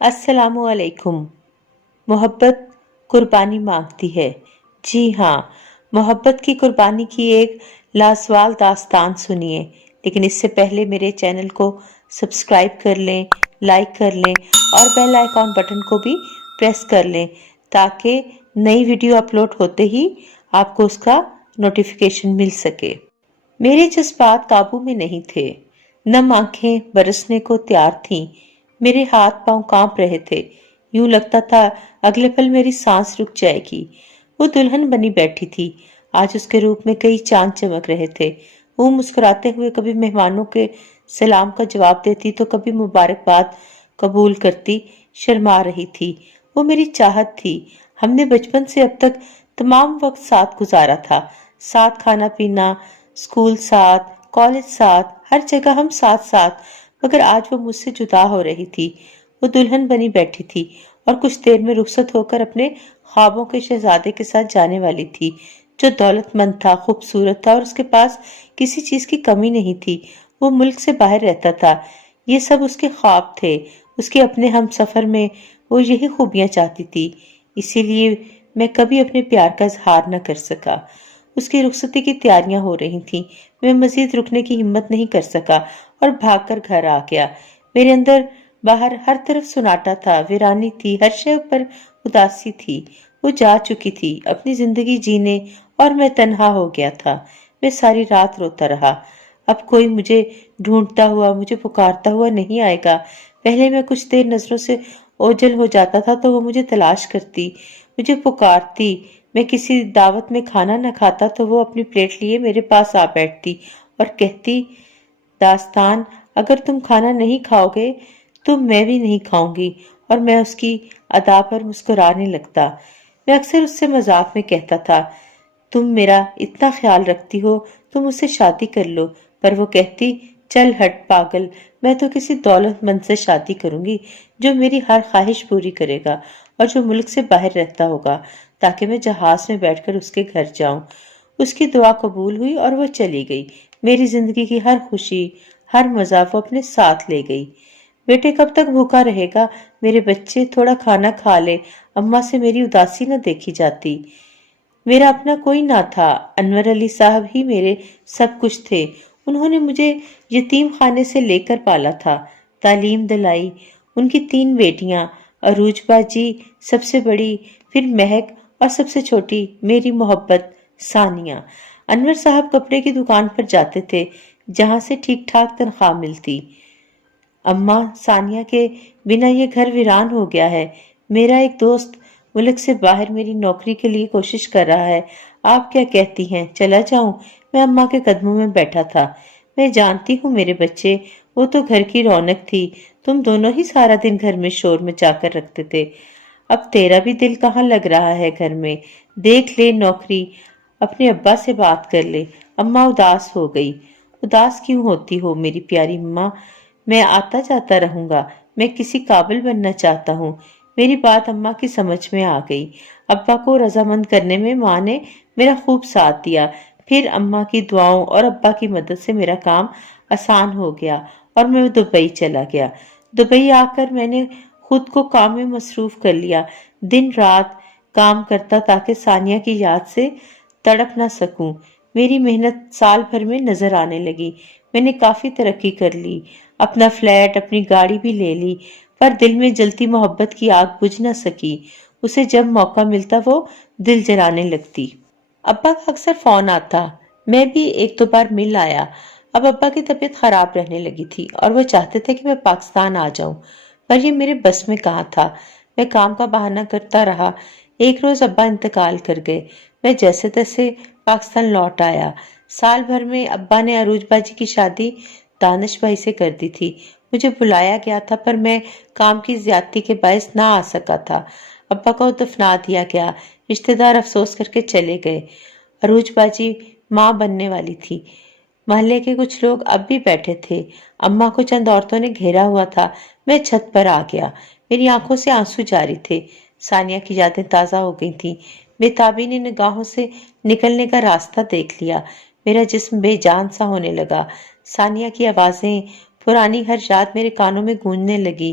السلام علیکم۔ محبت قربانی مانگتی ہے۔ جی ہاں، محبت کی قربانی کی ایک لازوال داستان سنیے، لیکن اس سے پہلے میرے چینل کو سبسکرائب کر لیں، لائک کر لیں اور بیل آئیکن بٹن کو بھی پریس کر لیں تاکہ نئی ویڈیو اپلوڈ ہوتے ہی آپ کو اس کا نوٹیفیکیشن مل سکے۔ میرے جذبات قابو میں نہیں تھے، نم آنکھیں برسنے کو تیار تھیں، میرے ہاتھ پاؤں کانپ رہے تھے، یوں لگتا تھا اگلے پل میری سانس رک جائے گی۔ وہ دلہن بنی بیٹھی تھی، آج اس کے روپ میں کئی چاند چمک رہے تھے۔ وہ مسکراتے ہوئے کبھی مہمانوں کے سلام کا جواب دیتی تو کبھی مبارکباد قبول کرتی شرما رہی تھی۔ وہ میری چاہت تھی۔ ہم نے بچپن سے اب تک تمام وقت ساتھ گزارا تھا، ساتھ کھانا پینا، اسکول ساتھ، کالج ساتھ، ہر جگہ ہم ساتھ ساتھ، مگر آج وہ مجھ سے جدا ہو رہی تھی۔ وہ دلہن بنی بیٹھی تھی اور کچھ دیر میں رخصت ہو کر اپنے خوابوں کے شہزادے کے ساتھ جانے والی تھی، جو دولت مند تھا، خوبصورت تھا اور اس کے پاس کسی چیز کی کمی نہیں تھی۔ وہ ملک سے باہر رہتا تھا، یہ سب اس کے خواب تھے۔ اس کے اپنے ہم سفر میں وہ یہی خوبیاں چاہتی تھی، اسی لیے میں کبھی اپنے پیار کا اظہار نہ کر سکا۔ اس کی رخصتی کی تیاریاں ہو رہی تھیں، میں مزید رکنے کی ہمت نہیں کر سکا اور بھاگ کر گھر آ گیا۔ میرے اندر باہر ہر طرف سناٹا تھا، ویرانی تھی، ہر شے پر اداسی تھی۔ وہ جا چکی تھی اپنی زندگی جینے اور میں تنہا ہو گیا تھا۔ میں ساری رات روتا رہا، اب کوئی مجھے ڈھونڈتا ہوا، مجھے پکارتا ہوا نہیں آئے گا۔ پہلے میں کچھ دیر نظروں سے اوجھل ہو جاتا تھا تو وہ مجھے تلاش کرتی، مجھے پکارتی۔ میں کسی دعوت میں کھانا نہ کھاتا تو وہ اپنی پلیٹ لیے میرے پاس آ بیٹھتی اور کہتی، داستان، اگر تم کھانا نہیں کھاؤ گے تو میں بھی نہیں کھاؤں گی، اور میں اس کی ادا پر مسکرانے لگتا۔ میں اکثر اس سے مذاق میں کہتا تھا، تم میرا اتنا خیال رکھتی ہو تو مجھ سے شادی کر لو، پر وہ کہتی، چل ہٹ پاگل، میں تو کسی دولت مند سے شادی کروں گی جو میری ہر خواہش پوری کرے گا اور جو ملک سے باہر رہتا ہوگا تاکہ میں جہاز میں بیٹھ کر اس کے گھر جاؤں۔ اس کی دعا قبول ہوئی اور وہ چلی گئی۔ میری زندگی کی ہر خوشی، ہر مزہ وہ اپنے ساتھ لے گئی۔ بیٹے کب تک بھوکا رہے گا؟ میرے بچے تھوڑا کھانا کھا لے، اماں سے میری اداسی نہ دیکھی جاتی۔ میرا اپنا کوئی نہ تھا، انور علی صاحب ہی میرے سب کچھ تھے۔ انہوں نے مجھے یتیم خانے سے لے کر پالا تھا، تعلیم دلائی۔ ان کی 3 بیٹیاں، عروج باجی سب سے بڑی، پھر مہک اور سب سے چھوٹی میری محبت ثانیہ۔ انور صاحب کپڑے کی دکان پر جاتے تھے جہاں سے ٹھیک ٹھاک تنخواہ ملتی۔ اماں، ثانیہ کے بنا یہ گھر ویران ہو گیا ہے۔ میرا ایک دوست ملک سے باہر میری نوکری کے لیے کوشش کر رہا ہے، آپ کیا کہتی ہیں چلا جاؤں؟ میں اماں کے قدموں میں بیٹھا تھا۔ میں جانتی ہوں میرے بچے، وہ تو گھر کی رونق تھی، تم دونوں ہی سارا دن گھر میں شور مچا کر رکھتے تھے، اب تیرا بھی دل کہاں لگ رہا ہے گھر میں؟ دیکھ لے نوکری، اپنے ابا سے بات کر لے۔ اماں اداس ہو گئی۔ اداس کیوں ہوتی ہو میری پیاری اماں؟ میں آتا جاتا رہوں گا، میں کسی قابل بننا چاہتا ہوں۔ میری بات اماں کی سمجھ میں آ گئی۔ ابا کو رضامند کرنے میں ماں نے میرا خوب ساتھ دیا۔ پھر اماں کی دعاؤں اور ابا کی مدد سے میرا کام آسان ہو گیا اور میں دبئی چلا گیا۔ دبئی آ کر میں نے خود کو کام میں مصروف کر لیا، دن رات کام کرتا تاکہ ثانیہ کی یاد سے تڑپ نہ سکوں۔ میری محنت سال بھر میں نظر آنے لگی۔ میں نے کافی ترقی کر لی، اپنا فلیٹ، اپنی گاڑی بھی لے لی، پر دل میں جلتی محبت کی آگ بجھ نہ سکی۔ اسے جب موقع ملتا وہ دل جلانے لگتی۔ ابا کا اکثر فون آتا، میں بھی 1-2 بار مل آیا۔ اب ابا کی طبیعت خراب رہنے لگی تھی اور وہ چاہتے تھے کہ میں پاکستان آ جاؤں، پر یہ میرے بس میں کہاں تھا۔ میں کام کا بہانہ کرتا رہا۔ ایک روز ابا انتقال کر گئے، میں جیسے تیسے پاکستان لوٹ آیا۔ سال بھر میں ابا نے عروج باجی کی شادی دانش بھائی سے کر دی تھی۔ مجھے بلایا گیا تھا پر میں کام کی زیادتی کے باعث نہ آ سکا تھا۔ ابا کو دفنا دیا گیا، رشتہ دار افسوس کر کے چلے گئے۔ عروج باجی ماں بننے والی تھی۔ محلے کے کچھ لوگ اب بھی بیٹھے تھے، اماں کو چند عورتوں نے گھیرا ہوا تھا۔ میں چھت پر آ گیا، میری آنکھوں سے آنسو جاری تھے۔ ثانیہ کی یادیں تازہ ہو گئی تھیں۔ بےتابی نے نگاہوں سے نکلنے کا راستہ دیکھ لیا۔ میرا جسم بے جان سا ہونے لگا۔ ثانیہ کی آوازیں، پرانی ہر یاد میرے کانوں میں گونجنے لگی۔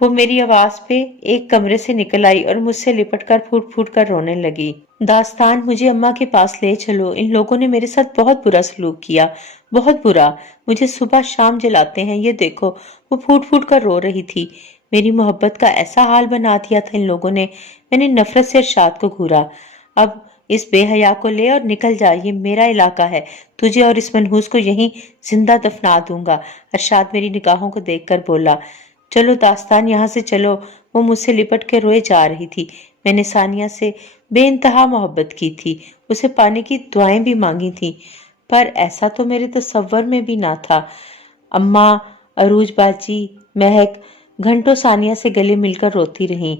وہ میری آواز پہ ایک کمرے سے نکل آئی اور مجھ سے لپٹ کر پھوٹ پھوٹ کر رونے لگی۔ داستان، مجھے اماں کے پاس لے چلو، ان لوگوں نے میرے ساتھ بہت برا سلوک کیا، بہت برا، مجھے صبح شام جلاتے ہیں، یہ دیکھو۔ وہ پھوٹ پھوٹ کر رو رہی تھی۔ میری محبت کا ایسا حال بنا دیا تھا ان لوگوں نے۔ میں نے نفرت سے ارشاد کو گھورا، اب اس بے حیا کو لے اور نکل جا، یہ میرا علاقہ ہے، تجھے اور اس منحوس کو یہیں زندہ دفنا دوں گا۔ ارشاد میری نگاہوں کو دیکھ کر بولا، چلو داستان، یہاں سے چلو۔ وہ مجھ سے لپٹ کے روئے جا رہی تھی۔ میں نے ثانیہ سے بے انتہا محبت کی تھی، اسے پانے کی دعائیں بھی مانگی تھیں، پر ایسا تو میرے تصور میں بھی نہ تھا۔ اماں، عروج باجی، مہک گھنٹوں ثانیہ سے گلے مل کر روتی رہیں۔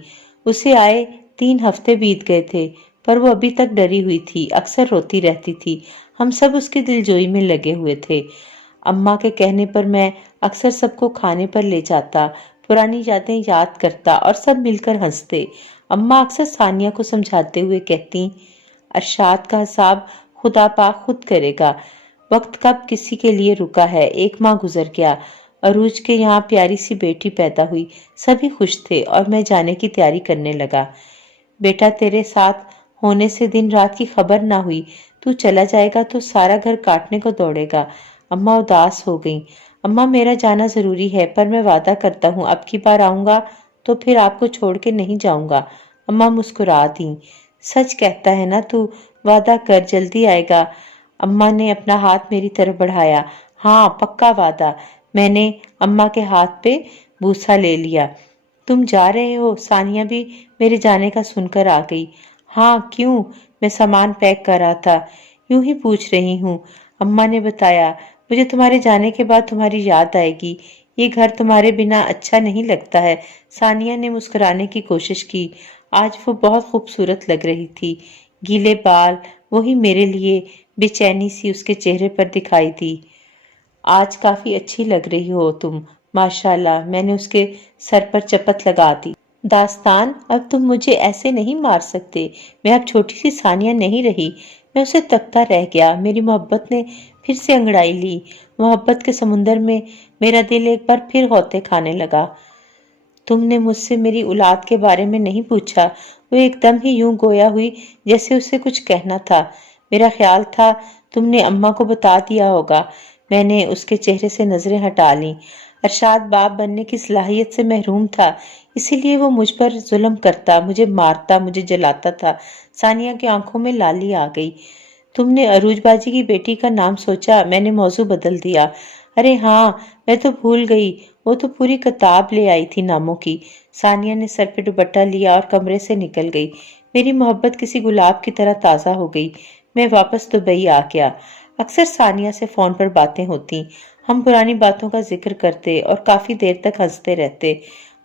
اسے آئے 3 ہفتے بیت گئے تھے، پر وہ ابھی تک ڈری ہوئی تھی، اکثر روتی رہتی تھی۔ ہم سب اس کی دلجوئی میں لگے ہوئے تھے۔ اماں کے کہنے پر میں اکثر سب کو کھانے پر لے جاتا، پرانی یادیں یاد کرتا اور سب مل کر ہنستے۔ اماں اکثر ثانیہ کو سمجھاتے ہوئے کہتی، ارشاد کا حساب خدا پاک خود کرے گا، وقت کب کسی کے لیے رکا ہے۔ 1 ماہ گزر گیا، عروج کے یہاں پیاری سی بیٹی پیدا ہوئی، سبھی خوش تھے اور میں جانے کی تیاری کرنے لگا۔ بیٹا، تیرے ساتھ ہونے سے دن رات کی خبر نہ ہوئی، تو چلا جائے گا تو سارا گھر کاٹنے کو دوڑے گا۔ اماں اداس ہو گئیں۔ اماں، میرا جانا ضروری ہے، پر میں وعدہ کرتا ہوں اب کی بار آؤں گا تو پھر آپ کو چھوڑ کے نہیں جاؤں گا۔ اماں مسکرا دیں۔ سچ کہتا ہے نا تو؟ وعدہ کر، جلدی آئے گا۔ اماں نے اپنا ہاتھ میری طرف بڑھایا۔ ہاں، پکا وعدہ۔ میں نے اماں کے ہاتھ پہ بوسہ لے لیا۔ تم جا رہے ہو؟ ثانیہ بھی میرے جانے کا سن کر آ گئی۔ ہاں، کیوں؟ میں سامان پیک کر رہا تھا، یوں ہی پوچھ رہی ہوں۔ اماں نے بتایا، مجھے تمہارے جانے کے بعد تمہاری یاد آئے گی، یہ گھر تمہارے بنا اچھا نہیں لگتا ہے۔ ثانیہ نے مسکرانے کی کوشش کی۔ آج وہ بہت خوبصورت لگ رہی تھی، گیلے بال، وہی میرے لیے۔ بے چینی سی اس کے چہرے پر دکھائی دی۔ آج کافی اچھی لگ رہی ہو تم، ماشاءاللہ۔ میں نے اس کے سر پر چپت لگا دی۔ داستان، اب تم مجھے ایسے نہیں مار سکتے، میں اب چھوٹی سی ثانیہ نہیں رہی۔ میں اسے تکتا رہ گیا۔ میری محبت نے پھر سے انگڑائی لی۔ محبت کے سمندر میں میرا دل ایک بار پھر غوطے کھانے لگا۔ تم نے مجھ سے میری اولاد کے بارے میں نہیں پوچھا؟ وہ ایک دم ہی یوں گویا ہوئی جیسے اسے کچھ کہنا تھا۔ میرا خیال تھا تم نے اماں کو بتا دیا ہوگا۔ میں نے اس کے چہرے سے نظریں ہٹا لیں۔ ارشاد باپ بننے کی صلاحیت سے محروم تھا، اسی لیے وہ مجھ پر ظلم کرتا، مجھے مارتا، مجھے جلاتا تھا۔ ثانیہ کی آنکھوں میں لالی آ گئی۔ تم نے عروج باجی کی بیٹی کا نام سوچا؟ میں نے موضوع بدل دیا۔ ارے ہاں، میں تو بھول گئی، وہ تو پوری کتاب لے آئی تھی ناموں کی۔ ثانیہ نے سر پہ دوپٹہ لیا اور کمرے سے نکل گئی۔ میری محبت کسی گلاب کی طرح تازہ ہو گئی۔ میں واپس دبئی آ گیا۔ اکثر ثانیہ سے فون پر باتیں ہوتی، ہم پرانی باتوں کا ذکر کرتے اور کافی دیر تک ہنستے رہتے۔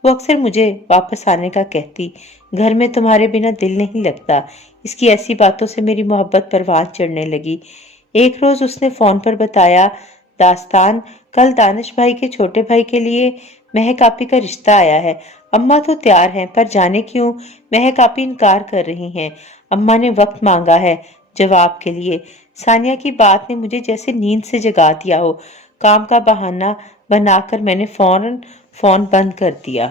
وہ اکثر مجھے واپس آنے کا کہتی، گھر میں تمہارے بنا دل نہیں لگتا۔ اس کی ایسی باتوں سے میری محبت پروان چڑھنے لگی۔ ایک روز اس نے فون پر بتایا، داستان، کل دانش بھائی کے چھوٹے بھائی کے لیے مہک آپی کا رشتہ آیا ہے۔ اماں تو تیار ہیں، پر جانے کیوں مہک آپی انکار کر رہی ہیں۔ اماں نے وقت مانگا ہے جواب کے لیے۔ ثانیہ کی بات نے مجھے جیسے نیند سے جگا دیا ہو۔ کام کا بہانہ بنا کر میں نے فوراً فون بند کر دیا۔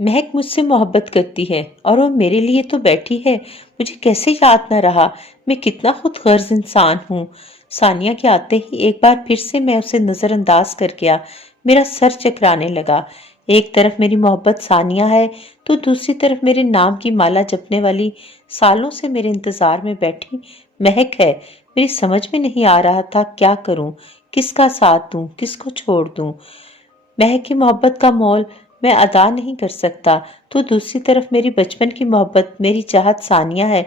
مہک مجھ سے محبت کرتی ہے اور وہ میرے لیے تو بیٹھی ہے، مجھے کیسے یاد نہ رہا؟ میں کتنا خود غرض انسان ہوں۔ ثانیہ کے آتے ہی ایک بار پھر سے میں اسے نظر انداز کر گیا۔ میرا سر چکرانے لگا۔ ایک طرف میری محبت ثانیہ ہے تو دوسری طرف میرے نام کی مالا جپنے والی، سالوں سے میرے انتظار میں بیٹھی مہک ہے۔ میری سمجھ میں نہیں آ رہا تھا کیا کروں، کس کا ساتھ دوں، کس کو چھوڑ دوں۔ مہک کی محبت کا مول میں ادا نہیں کر سکتا تو دوسری طرف میری بچپن کی محبت، میری چاہت ثانیہ ہے۔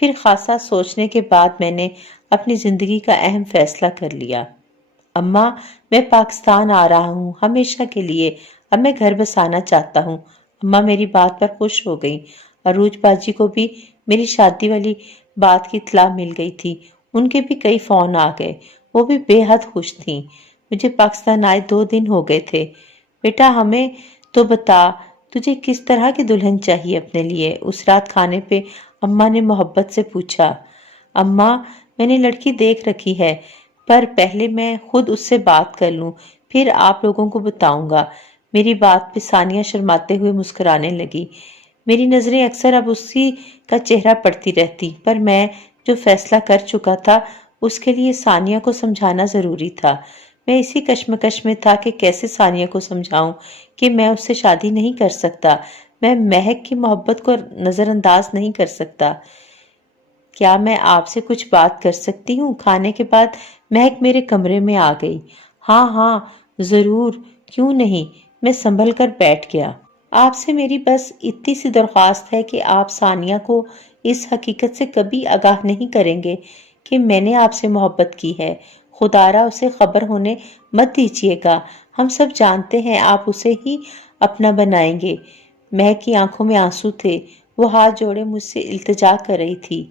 پھر خاصا سوچنے کے بعد میں نے اپنی زندگی کا اہم فیصلہ کر لیا۔ اماں، میں پاکستان آ رہا ہوں ہمیشہ کے لیے، اب میں گھر بسانا چاہتا ہوں۔ اماں میری بات پر خوش ہو گئی۔ عروج باجی کو بھی میری شادی والی بات کی اطلاع مل گئی تھی، ان کے بھی کئی فون آ گئے، وہ بھی بے حد خوش تھیں۔ مجھے پاکستان آئے 2 دن ہو گئے تھے۔ بیٹا، ہمیں تو بتا، تجھے کس طرح کی دلہن چاہیے اپنے لیے؟ اس رات کھانے پہ اماں نے محبت سے پوچھا۔ اماں، میں نے لڑکی دیکھ رکھی ہے، پر پہلے میں خود اس سے بات کر لوں، پھر آپ لوگوں کو بتاؤں گا۔ میری بات پہ ثانیہ شرماتے ہوئے مسکرانے لگی۔ میری نظریں اکثر اب اسی کا چہرہ پڑتی رہتی، پر میں جو فیصلہ کر چکا تھا اس کے لیے ثانیہ کو سمجھانا ضروری تھا۔ میں اسی کشمکش میں تھا کہ کیسے ثانیہ کو سمجھاؤں کہ میں اس سے شادی نہیں کر سکتا، میں مہک کی محبت کو نظر انداز نہیں کر سکتا۔ کیا میں آپ سے کچھ بات کر سکتی ہوں؟ کھانے کے بعد مہک میرے کمرے میں آ گئی۔ ہاں ہاں ضرور، کیوں نہیں، میں سنبھل کر بیٹھ گیا۔ آپ سے میری بس اتنی سی درخواست ہے کہ آپ ثانیہ کو اس حقیقت سے کبھی آگاہ نہیں کریں گے کہ میں نے آپ سے محبت کی ہے۔ خدا را اسے خبر ہونے مت دیجیے گا، ہم سب جانتے ہیں آپ اسے ہی اپنا بنائیں گے۔ مہک کی آنکھوں میں آنسو تھے، وہ ہاتھ جوڑے مجھ سے التجا کر رہی تھی۔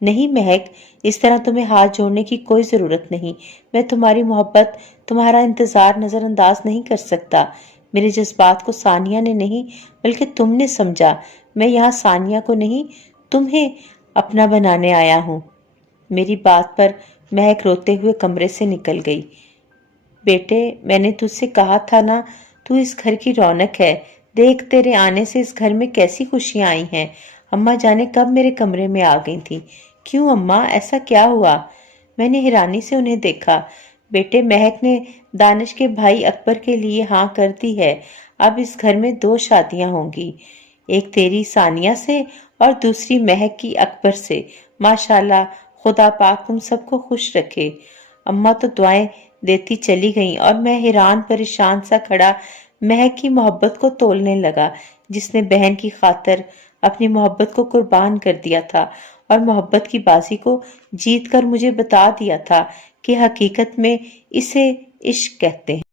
نہیں مہک، اس طرح تمہیں ہاتھ جوڑنے کی کوئی ضرورت نہیں، میں تمہاری محبت، تمہارا انتظار نظر انداز نہیں کر سکتا۔ میرے جذبات کو ثانیہ نے نہیں بلکہ تم نے سمجھا۔ میں یہاں ثانیہ کو نہیں تمہیں اپنا بنانے آیا ہوں۔ میری بات پر مہک روتے ہوئے کمرے سے نکل گئی۔ بیٹے، میں نے تجھ سے کہا تھا نا، تو اس گھر کی رونق ہے، دیکھ تیرے آنے سے اس گھر میں کیسی خوشیاں آئی ہیں۔ اماں جانے کب میرے کمرے میں آ گئی تھی۔ کیوں اماں، ایسا کیا ہوا؟ میں نے حیرانی سے انہیں دیکھا۔ بیٹے، مہک نے دانش کے بھائی اکبر کے لیے ہاں کر دی ہے، اب اس گھر میں 2 شادیاں ہوں گی، ایک تیری ثانیہ سے اور دوسری مہک کی اکبر سے۔ ماشاءاللہ، خدا پاک تم سب کو خوش رکھے۔ اماں تو دعائیں دیتی چلی گئیں اور میں حیران پریشان سا کھڑا مہک کی محبت کو تولنے لگا، جس نے بہن کی خاطر اپنی محبت کو قربان کر دیا تھا اور محبت کی بازی کو جیت کر مجھے بتا دیا تھا کہ حقیقت میں اسے عشق کہتے ہیں۔